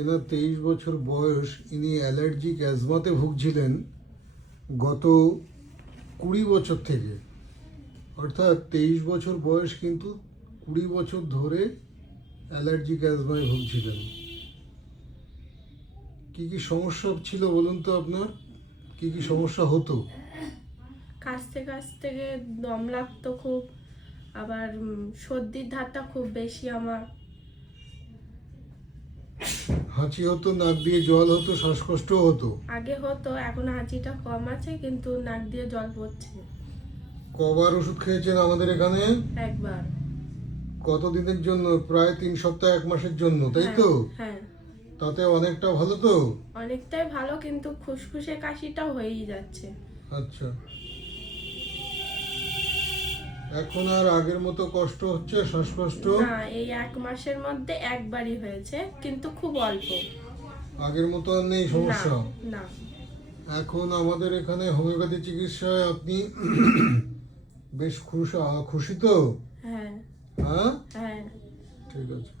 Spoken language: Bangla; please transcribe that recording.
এনার 23 বছর বয়স। ইনি অ্যালার্জিক অ্যাজমাতে ভুগছিলেন গত 20 বছর থেকে। অর্থাৎ 23 বছর বয়স, কিন্তু 20 বছর ধরে অ্যালার্জিক অ্যাজমায় ভুগছিলেন। কি কি সমস্যা ছিল বলুন তো আপনার? কি কি সমস্যা হতো? কাশতে কাশতে দম লাগতো খুব, আবার সর্দির ধারটা খুব বেশি আমার। হাঁচি হতো, নাক দিয়ে জল হতো, শ্বাসকষ্ট হতো? আগে হতো, এখন হাঁচিটা কম আছে, কিন্তু নাক দিয়ে জল পড়ছে। কবার ওষুধ খেয়েছেন আমাদের এখানে? একবার। কতদিনের জন্য? প্রায় 3 সপ্তাহ, 1 মাসের জন্য, তাই তো? হ্যাঁ, তাতে অনেকটা ভালো তো? অনেকটাই ভালো, কিন্তু খুসখুসে কাশিটাও হয়েই যাচ্ছে। আচ্ছা, এখন আর আগের মতো কষ্ট হচ্ছে, শ্বাসকষ্ট? না, এই 1 মাসের মধ্যে একবারই হয়েছে, কিন্তু খুব অল্প। আগের মতো আর নেই সমস্যা? না। এখন আমাদের এখানে হোমিওপ্যাথি চিকিৎসায় আপনি বেশ খুশি তো? হ্যাঁ। হ্যাঁ, হ্যাঁ। ঠিক আছে।